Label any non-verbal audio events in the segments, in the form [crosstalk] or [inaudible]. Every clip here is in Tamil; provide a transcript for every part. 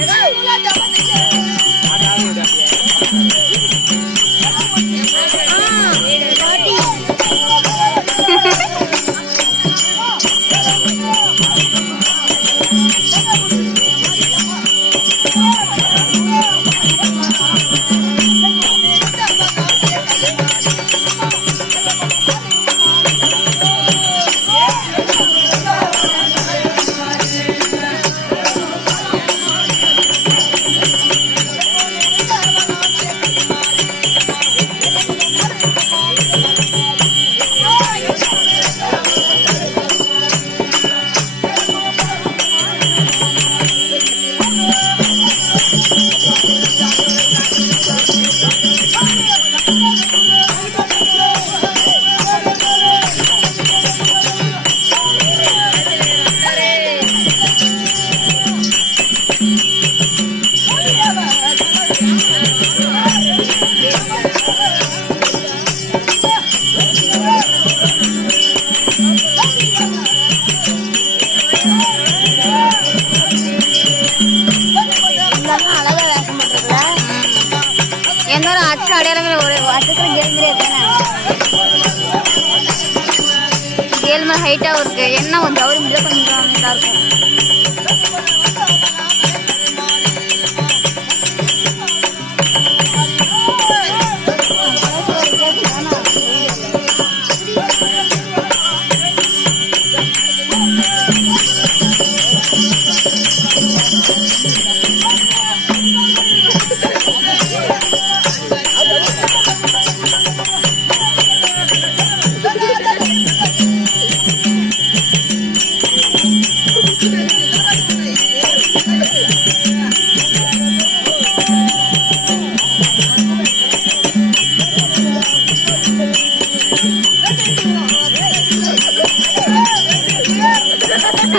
Let's go!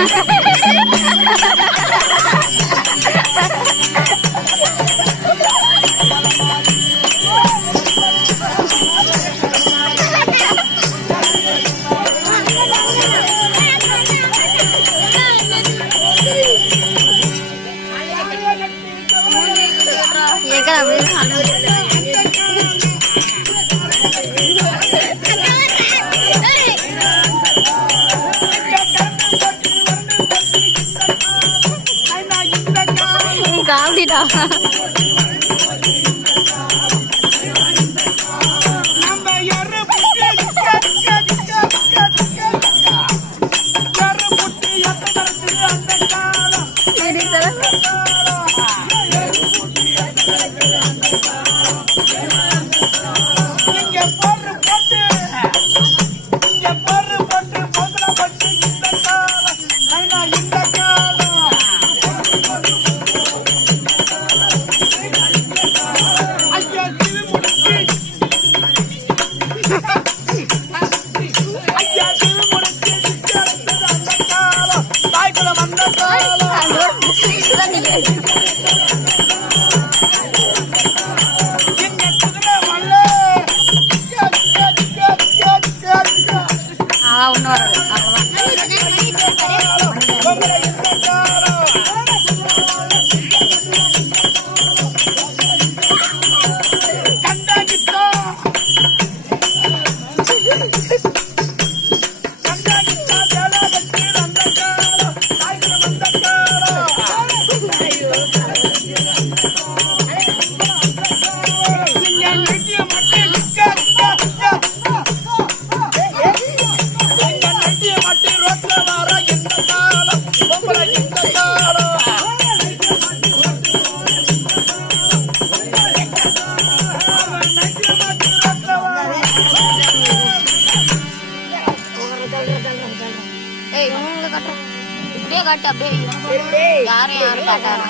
Ha ha ha ha ha! காட்டு அப்படியே யாரும் யாரும் காட்டாங்க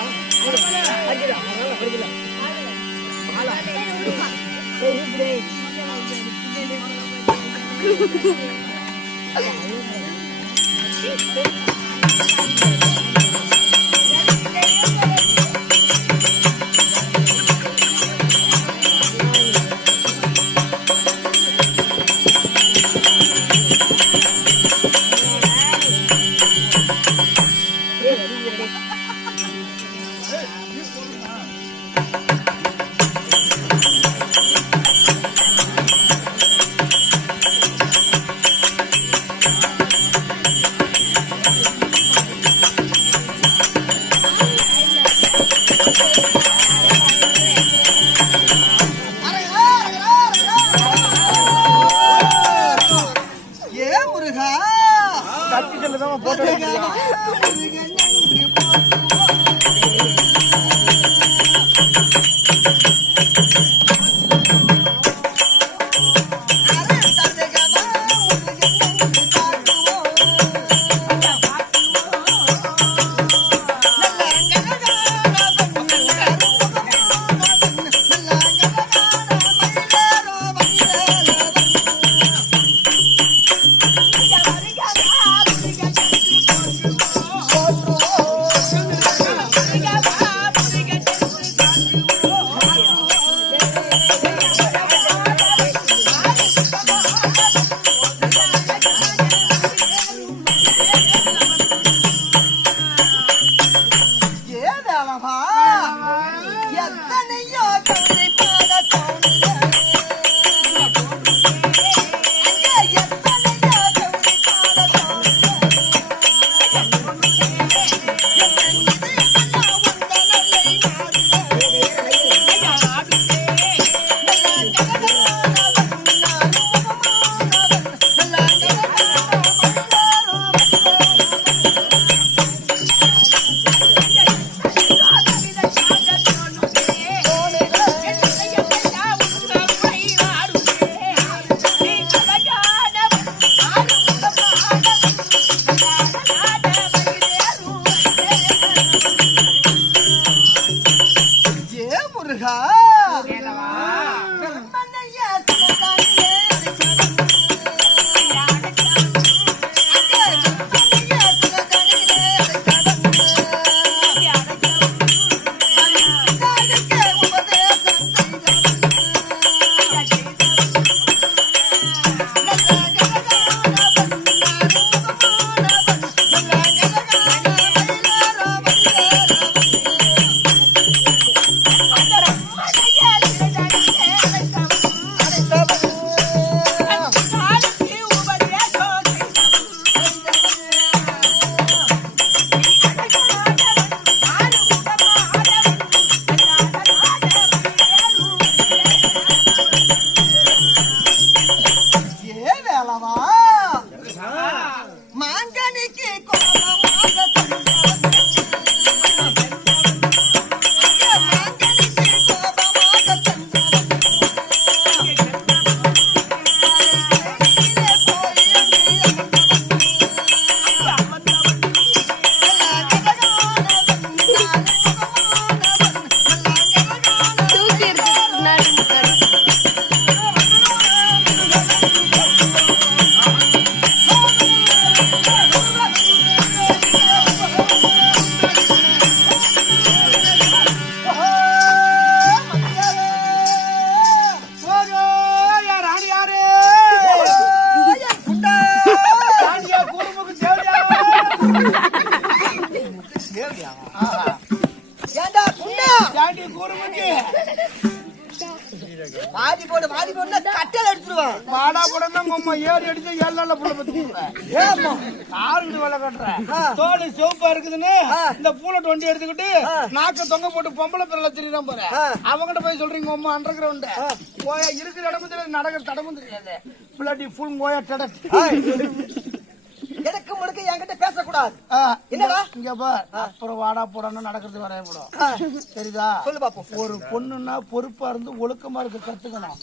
தேவையா? ஆஹா. ஏண்டா குண்டா சாண்டி, குடும்பக்கு. வாடி போடு வாடி போடுனா கட்டல் எடுத்துருவான் வாடா போடன்னா உங்க அம்மா ஏறி அடிச்சு ஏழு புள்ள பெத்துக்குவேன். ஏம்மா யாருக்கு வேலை கட்டுறேன் ஆ. தோடு சிவப்பா இருக்குதுன்னு ஆ. இந்த பூலை டொண்டி எடுத்துக்கிட்டு ஆ. நாக்க தொங்க போட்டு பொம்பளை பிறல திரிதான் போற ஆ. அவங்கிட்ட போய் சொல்றீங்க அம்மா அண்டர் கிரவுண்ட் கோயா இருக்கிற இடமும் தெரியாது நடக்கிற தடமும் தெரியாது ஃபுல்லாட்டி ஃபுல் கோயா டட முழுக்க என்கிட்ட பேசக்கூடாது. என்னடா? இங்க பார். அப்புறம் வாடா போடான்னு நடக்கிறது வரைய போடும். சரிதா? சொல்லு பாப்போம். ஒரு பொண்ணுன்னா பொறுப்பா இருந்து ஒழுக்கமா இருக்க கத்துக்கணும்.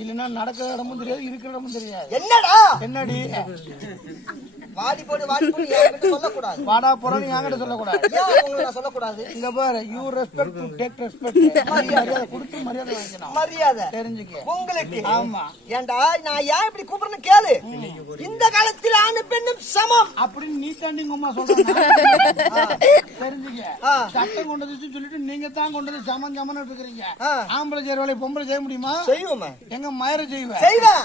இல்லைன்னா நடக்கிற இடமும் தெரியாது இருக்கிற இடமும் தெரியாது. என்னடா? என்னடி? வாடி போடு வாடி போடு என்கிட்ட சொல்லக்கூடாது. வாடா போறான்னு என்கிட்ட சொல்லக்கூடாது. ஏன் உங்களுக்கு நான் சொல்லக்கூடாது? இங்க பாரு you respect to take respect மரியாதை கொடுத்து மரியாதை வாங்கிக்கணும். மரியாதை. தெரிஞ்சுக்க. உங்களுக்கு. ஆமா. ஏண்டா நான் ஏன் இப்படி கூப்பிடுறேன்னு கேளு. இந்த காலத்தில் ஆணு பெண்ணும் சமம். அப்படின்னு நீ தாண்டி உங்க அம்மா சொல்றாங்க. தெரிஞ்சுக்க. சட்டம் கொண்டு வந்து சொல்லிட்டு நீங்க தான் கொண்டு வந்து சமன் சமன் இருக்கிறீங்க. ஆம்பளை செய்யற வேலையை பொம்பளை செய்ய முடியுமா? செய்வோமே. எங்க மயிர செய்வேன். செய்வேன்.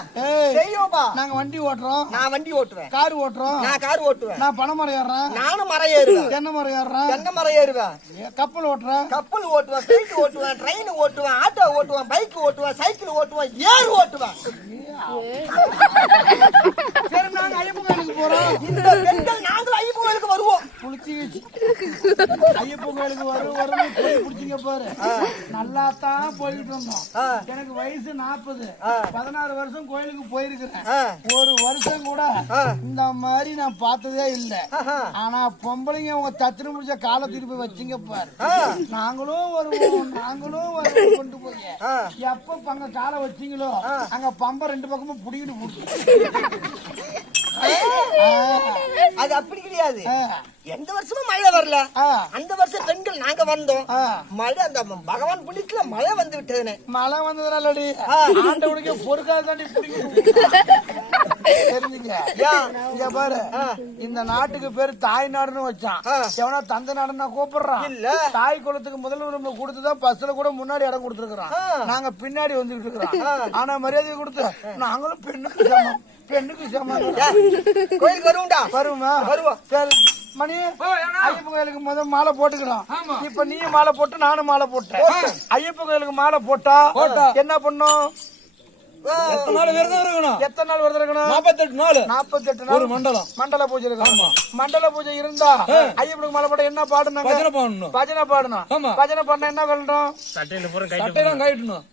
செய்வோம்பா நாங்க வண்டி ஓட்டுறோம். நான் வண்டி ஓட்டுவேன். கார் ஓட்டுறோம். நான் கார் ஓட்டுவேன். நான் பனை மரம் ஏறுறேன். நானும் மரம் ஏறுவேன். தென்னை மரம் ஏறுறேன். தென்னை மரம் ஏறுவேன். கப்பல் ஓட்டுறேன். கப்பல் ஓட்டுவேன் பிளைட் ஓட்டுவேன் ட்ரெயின் ஓட்டுவேன் ஆட்டோ ஓட்டுவேன் பைக் ஓட்டுவேன் சைக்கிள் ஓட்டுவேன் ஏர் ஓட்டுவேன். சரி நாங்க ஐயப்பன் போறோம். இந்த ஐயப்பன் கோயிலுக்கு வரும் வரும் பிடிச்சிங்க பாரு. நல்லா தான் போயிட்டு இருந்தோம். எனக்கு வயசு நாற்பது பதினாறு வருஷம் கோயிலுக்கு போயிருக்கிறேன். ஒரு வருஷம் கூட இந்த மாதிரி நான் பார்த்ததே இல்ல. ஆனா பொம்பளைங்க உங்க தத்திர முடிச்ச காலை திருப்பி வச்சிங்க பாரு. நாங்களும் வருவோம். நாங்களும் வருவோம் கொண்டு போய். எப்ப அங்க காலை வச்சீங்களோ அங்க பம்பை ரெண்டு பக்கமும் புடிக்கிட்டு போட்டு அது அப்படி கிடையாது. எந்த வருஷமும் மழை வரல. அந்த வருஷம் பெண்கள் நாங்க வந்தோம். மழை அந்த பகவான் புண்ணியத்துல மழை வந்து விட்டதுனே. மழை வந்ததுனாலடி. ஆண்டவனுக்கு பொறுக்காத தாண்டி தெரிஞ்சுங்க. பாரு. இந்த நாட்டுக்கு பேரு தாய் நாடுன்னு வச்சான். எவனா தந்த நாடுன்னா கூப்பிடுறான். இல்ல. தாய் குலத்துக்கு முதல் உரிமை கொடுத்துதான் பஸ்ல கூட முன்னாடி இடம் கொடுத்துருக்கோம். நாங்க பின்னாடி வந்துகிட்டு இருக்கிறோம். ஆனா மரியாதை கொடுத்து நாங்களும் சமம். பெண்ணுக்கு சமம் கோயிலுக்கு வருவோம்டா வருமா வருவோம். சரி மணி ஐயப்பன் கோயிலுக்கு முதல் மாலை போட்டுக்கிறோம். இப்ப நீ மாலை போட்டு நானும் மாலை போட்டேன் ஐயப்பன் கோயிலுக்கு மாலை போட்டா என்ன பண்ணும்? எத்தனை நாள் விரதம் இருக்கணும்? எத்தனை நாள் விரதம் இருக்கணும்? நாற்பத்தெட்டு நாள். நாற்பத்தெட்டு நாள். ஒரு மண்டலம். மண்டல பூஜை இருக்கணும். மண்டல பூஜை இருந்தா ஐயப்பனுக்கு மாலை போட்டா என்ன பாடணும் பஜனை பாடணும். பஜனை பாடணும். பஜனை பாடினா என்ன சட்டையெல்லாம் கழட்டணும்.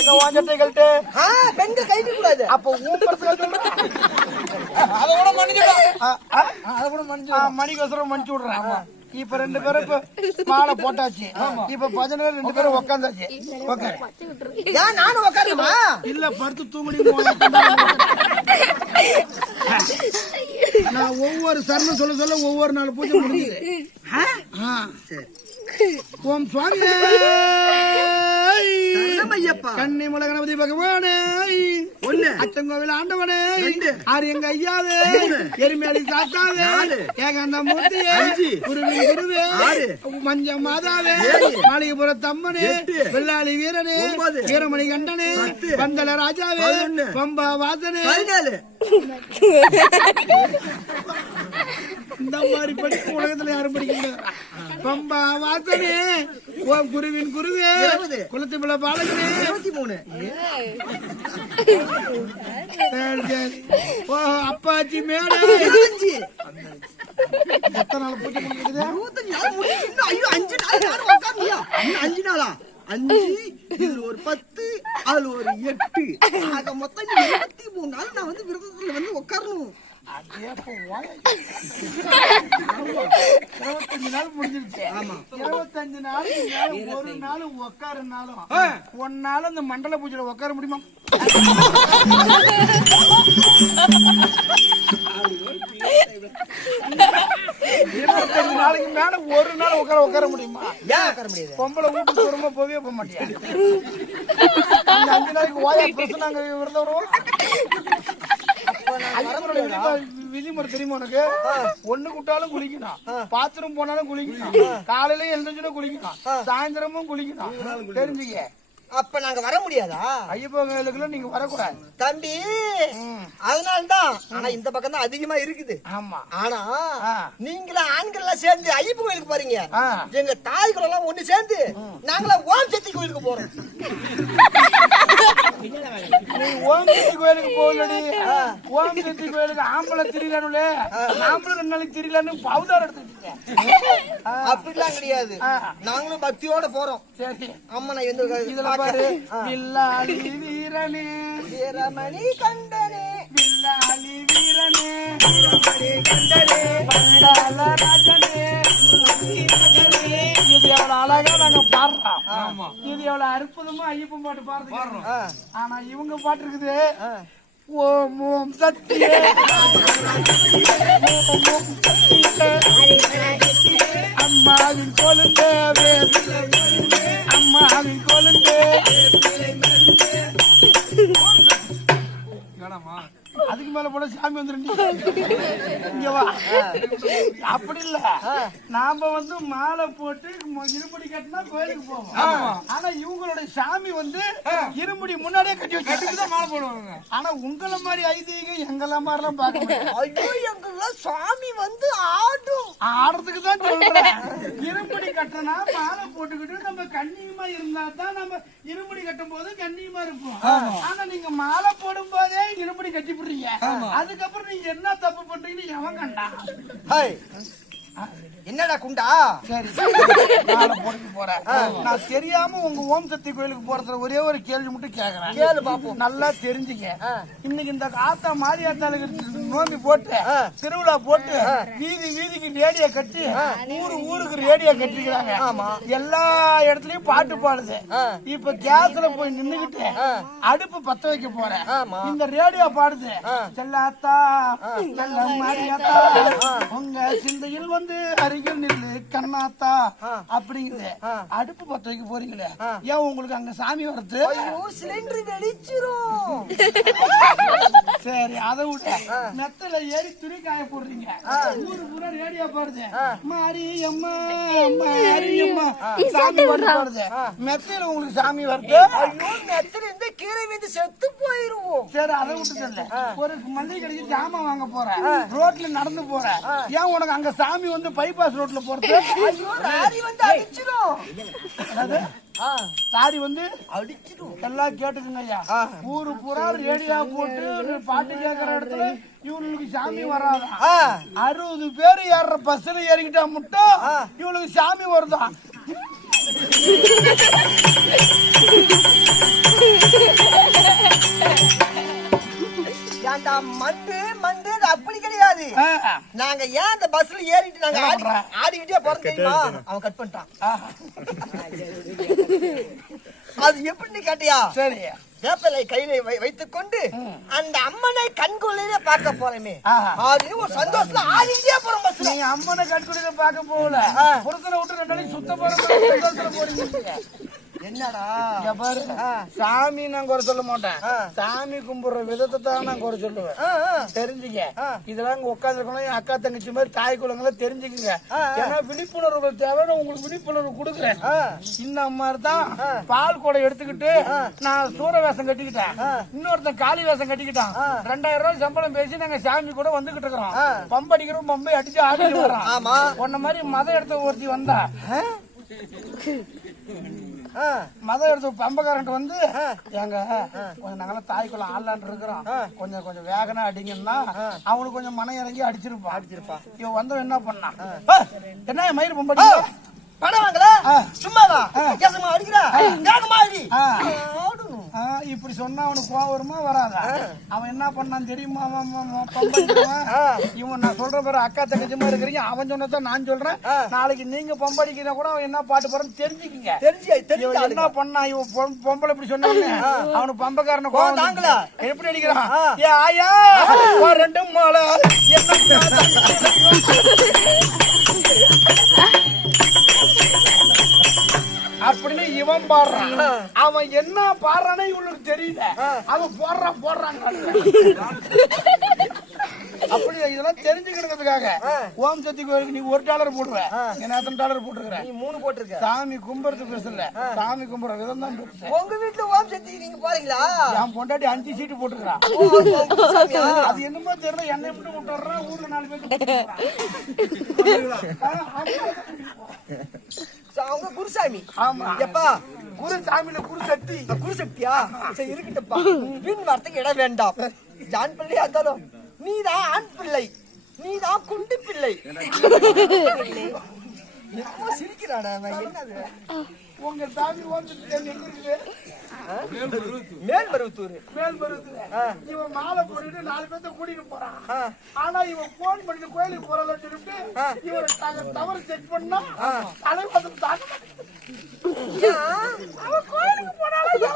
எங்க வாஞ்சட்டை கழட்டு பெண்கள் கைட்டு கூடாது அப்ப கழட்டு அதை கூட மன்னிச்சுக்கலாம் அதை கூட மன்னிச்சு மணிக்கோசரம் மன்னிச்சு விடுறேன். இப்ப ரெண்டு பேரும் இப்ப மாலை போட்டாச்சு. இப்ப பஜனை ரெண்டு பேரும் ஏன் நானும் உட்காருமா இல்ல படுத்து தூங்குடி நான் ஒவ்வொரு சரணம் சொல்ல சொல்ல ஒவ்வொரு நாள் பூஜை முடியுது. ஓம் சுவாமி கண்ணி முல கணபதி பகவானே. ஒண்ணு. அச்சங்கோவில் ஆண்டவனே. ஆறு எங்க ஐயாவே. எருமையாளி சாத்தாவே. ஏகாந்த மூர்த்தியே. குருவின் குருவே. மஞ்ச மாதாவே. மாளிகைபுர தம்மனே. வெள்ளாளி வீரனே. வீரமணி கண்டனே. பந்தல ராஜாவே. பம்பா வாசனே [laughs] இந்த மாதிரி படிப்பு உலகத்துல யாரும் படிக்க பம்பா வாசனே. ஓம் குருவின் குருவே. குலத்து பிள்ளை பாலகனே. இருபத்தி மூணு. ஓ அப்பாச்சி இருபத்தஞ்சு. எத்தனை நாள் பூஜை முடிக்குது இருபத்தஞ்சு நாள் முடிஞ்சு இன்னும் ஐயோ அஞ்சு நாள் யாரும் உட்காருங்கயா இன்னும் அஞ்சு நாளா? அஞ்சு இதுல ஒரு பத்து அதுல ஒரு எட்டு. ஆக மொத்தம் இருபத்தி மூணு நாள் நான் வந்து விரதத்துல வந்து உட்காரணும். நாள் முடிஞ்சிருச்சு. இருபத்தஞ்சு மேல ஒரு நாள் உட்காருனாலும் ஒரு நாள் அந்த மண்டல பூஜையில உட்கார முடியுமா? இருபத்தஞ்சு நாளைக்கு மேல ஒரு நாள் உட்கார உட்கார முடியுமா? ஏன் உட்கார முடியாது. பொம்பளை வீட்டுக்கு தூரமா போவே போக மாட்டியா? இந்த அஞ்சு நாளைக்கு ஓயா பிரச்சனை வருவோம் ஐயப்பனோட விதிமுறை- தெரியுமா உனக்கு? ஒண்ணு கூட்டாலும் குளிக்கணும். பாத்ரூம் போனாலும் குளிக்கணும். காலையில எழுந்துச்சுன்னா குளிக்கணும். சாயந்தரமும் குளிக்கணும். தெரிஞ்சுக்க. அப்ப நாங்க வர முடியாதா? ஐயப்பன் கோயிலுக்குள்ள நீங்க வரக்கூடாது. தம்பி அதனால்தான். ஆனா இந்த பக்கம் தான் அதிகமா இருக்குது. ஆமா. ஆனா. நீங்களா ஆண்கள் எல்லாம் சேர்ந்து ஐயப்பன் கோயிலுக்கு போறீங்க. எங்க தாய்கள் எல்லாம் ஒண்ணு சேர்ந்து நாங்களா ஓம் சக்தி கோயிலுக்கு போறோம். [laughs] நீ ஓம் சக்தி கோயிலுக்கு போகலடி. ஓம் சக்தி கோயிலுக்கு ஆம்பளை திரியலானுல. ஆம்பளை ரெண்டு நாளைக்கு திரியலான்னு பவுதார் எடுத்துக்கிட்டீங்க [laughs] அப்படிலாம் கிடையாது. நாங்களும் பக்தியோட போறோம். சரி. நான் எந்த இதுல பாரு. வில்லாளி வீரனே. வீரமணி கண்டனே. வில்லாளி வீரனே. பண்டால ராஜனே. இது எவ்வளவு அழகா நாங்க பாடுறோம். இது எவ்வளவு அற்புதமா ஐயப்பன் பாட்டு பாடுறோம். ஆனா இவங்க பாட்டு இருக்குது. ஓம் ஓம் சத்தியே [laughs] ஓம் ஓம் சத்தியே அம்மாவின் கொழுந்தே போட சாமி வந்துருண்டி. இங்க வா. அப்படி இல்ல. நாம வந்து மாலை போட்டு இருமுடி கட்டினா கோயிலுக்கு போவோம். ஆனா இவங்களுடைய சாமி வந்து இருமுடி முன்னாடியே கட்டி வச்சு மாலை போடுவாங்க. ஆனா உங்கள மாதிரி ஐதீகம் எங்கள பார்க்க முடியாது ஐயோ எங்கெல்லாம் சாமி வந்து ஆடும். ஆடுறதுக்கு தான் சொல்றேன். இருமுடி கட்டினா மாலை போட்டுக்கிட்டு நம்ம கண்ணியமா இருந்தா தான் நம்ம இருமுடி கட்டும் போது கண்ணியமா இருப்போம். ஆனா நீங்க மாலை போடும் போதே இருமுடி கட்டி விடுறீங்க அதுக்கப்புறம் நீங்க என்ன தப்பு பண்றீங்கன்னு எவன் கண்டா ஹாய் என்னடா குண்டா? சரி. போறேன். நான் தெரியாம உங்க ஓம் சக்தி கோயிலுக்கு போறதுல ஒரே ஒரு கேள்வி மட்டும் கேக்குறேன். கேளு பாப்போம். நல்லா தெரிஞ்சுக்க. இன்னைக்கு இந்த ஆத்தா மாரியாத்தாளுக்கு நோம்பி போட்டு திருவிழா போட்டு வீதி வீதிக்கு ரேடியோ கட்டி ஊரு ஊருக்கு ரேடியோ கட்டிக்கிறாங்க. ஆமா. எல்லா இடத்துலயும் பாட்டு பாடுது. இப்ப கேஸ்ல போய் நின்னுகிட்டு அடுப்பு பத்த வைக்க போறேன். இந்த ரேடியோ பாடுது. செல்லாத்தா செல்ல மாரியாத்தா உங்க சிந்தையில் வந்து அருகில் நில்லு கண்ணாத்தா அப்படிங்குது. அடுப்பு பத்த வைக்க போறீங்களே? ஏன் உங்களுக்கு அங்க சாமி வருது? ஐயோ சிலிண்டர் வெடிச்சிரும். [laughs] சரி அதை விட. மெத்தல ஏறி துணி காய போடுறீங்க. ஊரு பூரா ரேடியோ பாடுது. மாரி அம்மா மாரி அம்மா சாமி பாடுது. மெத்தையில உங்களுக்கு சாமி வருது. ஐயோ இருந்து கீரை வந்து செத்து போயிருவோம். சரி அதை விட்டுட்டல ஒரு மளிகை கடைக்கு ஜாமான் வாங்க போறேன் ரோட்ல நடந்து போறேன் ஏன் உனக்கு அங்க சாமி வந்து பைபாஸ் ரோட்ல போறது? ஐயோ லாரி வந்து அடிச்சிரும். சாரி வந்து அடிச்சிரும் எல்லாம் கேட்டுக்குங்க ஐயா. ஊரு பூரா ரேடியோ போட்டு பாட்டு கேட்கற இடத்துல இவங்களுக்கு சாமி வராது. அறுபது பேர் ஏறுற பஸ்ல ஏறிக்கிட்டா மட்டும் இவங்களுக்கு சாமி வருதான் ஏன்டா மண்டு மண்டு அது அப்படி கிடையாது. நாங்க ஏன் அந்த பஸ்ல ஏறிட்டு நாங்க? ஆடிக்கிட்டே போறோம் தெரியுமா? அவன் கட் பண்ணிட்டான். [laughs] அது எப்படி கேட்டியா? சரி. வேப்பலை கையில வைத்துக் கொண்டு அந்த அம்மனை கண்கொள்ளையில பார்க்க போறேமே. அது ஒரு சந்தோஷத்துல ஆடிக்கிட்டே போறோம் பஸ்ல நீங்க அம்மனை கட்டுக்குடியில பார்க்க போகல. புறத்துல விட்டு ரெண்டு நாளைக்கு சுத்த போற போறீங்க. என்னடா? பாரு. சாமி நான் குறை சொல்ல மாட்டேன். சாமி கும்பிடுற விதத்தை தான் நான் குறை சொல்லுவேன். தெரிஞ்சுக்க. இதெல்லாம் உட்காந்துருக்கணும் என் அக்கா தங்கச்சி மாதிரி தாய் குலங்களை தெரிஞ்சுக்குங்க. ஏன்னா விழிப்புணர்வு தேவை. உங்களுக்கு விழிப்புணர்வு கொடுக்குறேன். இந்த மாதிரி தான் பால் கூட எடுத்துக்கிட்டு நான் சூர வேஷம் கட்டிக்கிட்டேன். இன்னொருத்தன் காளி வேஷம் கட்டிக்கிட்டான். ரெண்டாயிரம் ரூபாய் சம்பளம் பேசி நாங்க சாமி கூட வந்துகிட்டு இருக்கிறோம். பம்படிக்கிறோம் பம்பை அடிச்சு ஆடிட்டு வரோம் ஆமா. உன்ன மாதிரி மத எடுத்த ஒருத்தி வந்தா. மதம் எடுத்து பம்பக்காரன்ட்டு வந்து எங்க கொஞ்சம் நாங்களாம் தாய்க்குள்ள ஆளான் இருக்கிறோம். கொஞ்சம் கொஞ்சம் வேகனா அடிங்கன்னா அவனுக்கு கொஞ்சம் மனம் இறங்கி அடிச்சிருப்பான். அடிச்சிருப்பான். இவன் வந்தவன் என்ன பண்ணான்? "ஏய், என்ன மயிர் பம்படி பணம் வாங்கல? சும்மாவா? வித்தியாசமா அடிக்கிறா? வேகமா அடி. இப்படி சொன்னா அவனுக்கு கோவம் வருமா வராதா அவன் என்ன பண்ணான் தெரியுமா? அவன் அவன் அவன் இவன் நான் சொல்ற பேரு அக்கா தங்கச்சிமா இருக்கிறீங்க அவன் சொன்னதான் நான் சொல்றேன். நாளைக்கு நீங்க பம்படிக்கிறா கூட அவன் என்ன பாட்டு போறன்னு தெரிஞ்சுக்கிங்க. தெரிஞ்சு என்ன பண்ணா இவன் பொம்- பொம்பளை இப்படி சொன்னாங்க அவனுக்கு பம்பக்காரன கோவம். தாங்கல. எப்படி அடிக்கிறான்? ஏ ஆயா ஒரு ரெண்டு மாலை. என்ன அப்படின்னு இவன் பாடுறான். அவன் என்ன பாடுறானே இவனுக்கு தெரியல. அவன் போடுறான் போடுறான் அப்படி இதெல்லாம் தெரிஞ்சுக்கிறதுக்காக ஓம் சக்தி கோயிலுக்கு நீ ஒரு டாலர் போடுவ என்ன எத்தனை டாலர் போட்டுருக்கிறேன் நீ மூணு போட்டிருக்க. சாமி கும்புறது பெருசு இல்ல சாமி கும்புற விதம் தான் பெருசு உங்க வீட்டுல ஓம் சக்தி நீங்க போறீங்களா? என் பொண்டாட்டி அஞ்சு சீட்டு குருசாமியா? அது என்னமோ தெரியல. என்னை மட்டும் விட்டுறான் ஊர்ல நாலு பேர் குருசாமி. ஆமா. எப்பா குரு சாமியில குரு சக்தி குருசக்தியா? சரி இருக்கட்டப்பா வீண் வார்த்தைக்கு இடம் வேண்டாம். ஜான் பிள்ளையா இருந்தாலும் நீதான் ஆண் பிள்ளை. நீதான் குண்டு பிள்ளை. என்னமோ சிரிக்கிறானே என்னது? உங்க சாமி ஓம் எங்க இருக்குது மேல் மருவத்தூர் மேல் மருவத்துல இவன் மாலை போட்டுட்டு நாலு பேர்த்த கூட்டிட்டு போறான். ஆனா இவன் போன் பண்ணிட்டு கோயிலுக்கு போறான்னு சொல்லிட்டு நாங்க தவறு செக் பண்ணா தலைவாசம் தாண்ட அவன் கோயிலுக்கு போனாலும்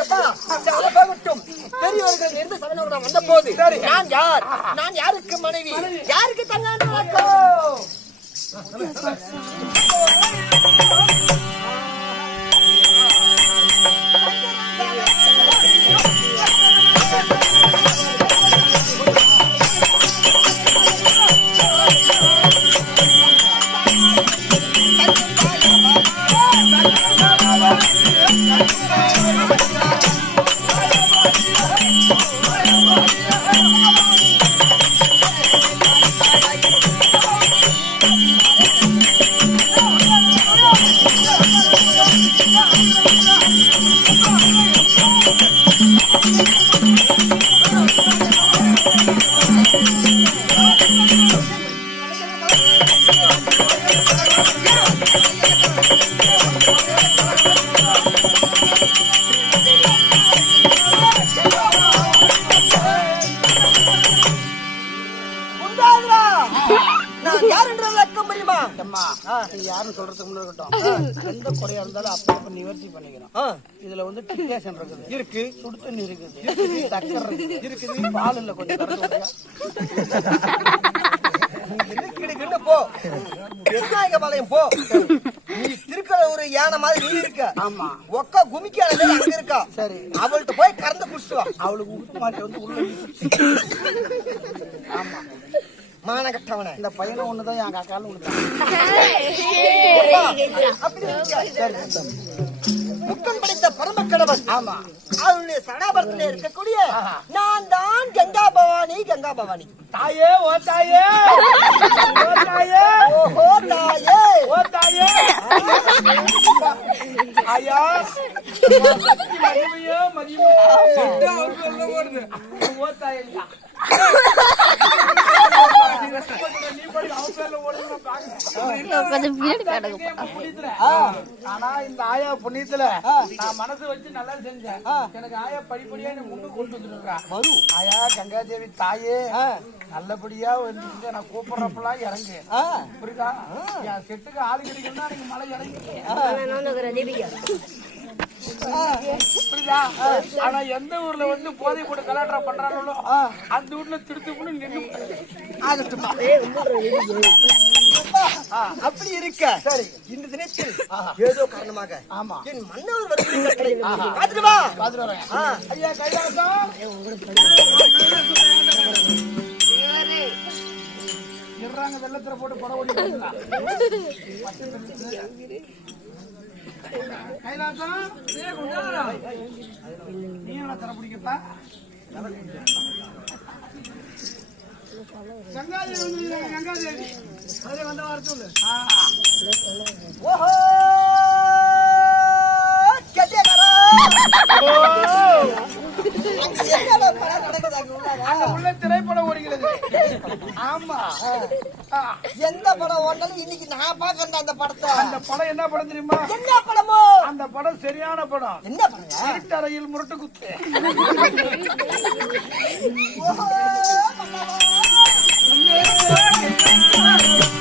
எப்பா சரி, போகட்டும் பெரியவர்கள் இருந்து சமணவர்கள் வந்த போது நான் யார்? நான் யாருக்கு மனைவி? யாருக்கு தங்காண்டு வணக்கம் டிக்கேஷன் இருக்குது இருக்கு சுடு தண்ணி இருக்குது சக்கரை இருக்குது பால் இல்ல கொஞ்சம். கிடுக்கிடுன்னு போ. பெருநாயக பாளையம் போ. நீ திருக்கிற ஒரு யானை மாதிரி நீ இருக்க. ஆமா. ஒக்க குமிக்கான அங்க இருக்கா. சரி. அவள்கிட்ட போய் கறந்து குடிச்சிட்டு வா. அவளுக்கு உப்பு மாட்டி வந்து உள்ள. ஆமா. மானகட்டவன. இந்த பையனை ஒண்ணுதான் என் அக்காலும் ஒண்ணுதான் அப்படி இருக்க. முக்கம் படைத்த பரம கடவுள் ஆமா. அவளுடைய சடாபரத்துல இருக்கக்கூடிய நான் தான் கங்கா பவானி கங்கா பவானி. தாயே ஓ தாயே. ஓ தாயே. ஓஹோ தாயே. ஓ தாயே. ஐயா மகிமையோ மகிமையோ. ஓ தாயே ஆனா இந்த ஆயா புண்ணியத்துல நான் மனசு வச்சு நல்லா செஞ்சேன். எனக்கு ஆயா படிப்படியா எனக்கு முன்னு கொண்டு வந்துருக்கா வரும் ஆயா கங்காதேவி தாயே நல்லபடியா வந்து நான் கூப்பிடுறப்பெல்லாம் இறங்கு புரியுதா? என் செட்டுக்கு ஆளு கிடைக்கணும்னா நீங்க மலை இறங்கி புரியுதா? ஆனா எந்த ஊர்ல வந்து போதை போட்டு கலாட்டம் பண்றாங்களோ அந்த ஊர்ல திருத்து கூட நின்று ஆகட்டும்மா. ஆ, அப்படி இருக்க. சரி. இந்த தினத்தில் ஏதோ காரணமாக ஆமா. என் மன்னவர் வருவதை காத்துட்டு வா. பாத்துட்டு வரேன். ஐயா கைலாசம். வெள்ளத்துல போட்டு படம் ஓடி நீ என்ன தர பிடிக்கப்பா கங்காதேவி வந்துருக்காங்க, கங்காதேவி. அதிலே வந்த வர சொல்லு. ஆ. ஓஹோ! கெட்டியக்காரா. அந்த உள்ள திரைப்படம் ஓடுகிறது. ஆமா. எந்த படம் ஓடலும் இன்னைக்கு நான் பாக்குறேன் அந்த படத்தை. அந்த படம் என்ன படம் தெரியுமா? என்ன படமோ? அந்த படம் சரியான படம். என்ன படம்? இருட்டறையில் முரட்டு குத்து. Oh,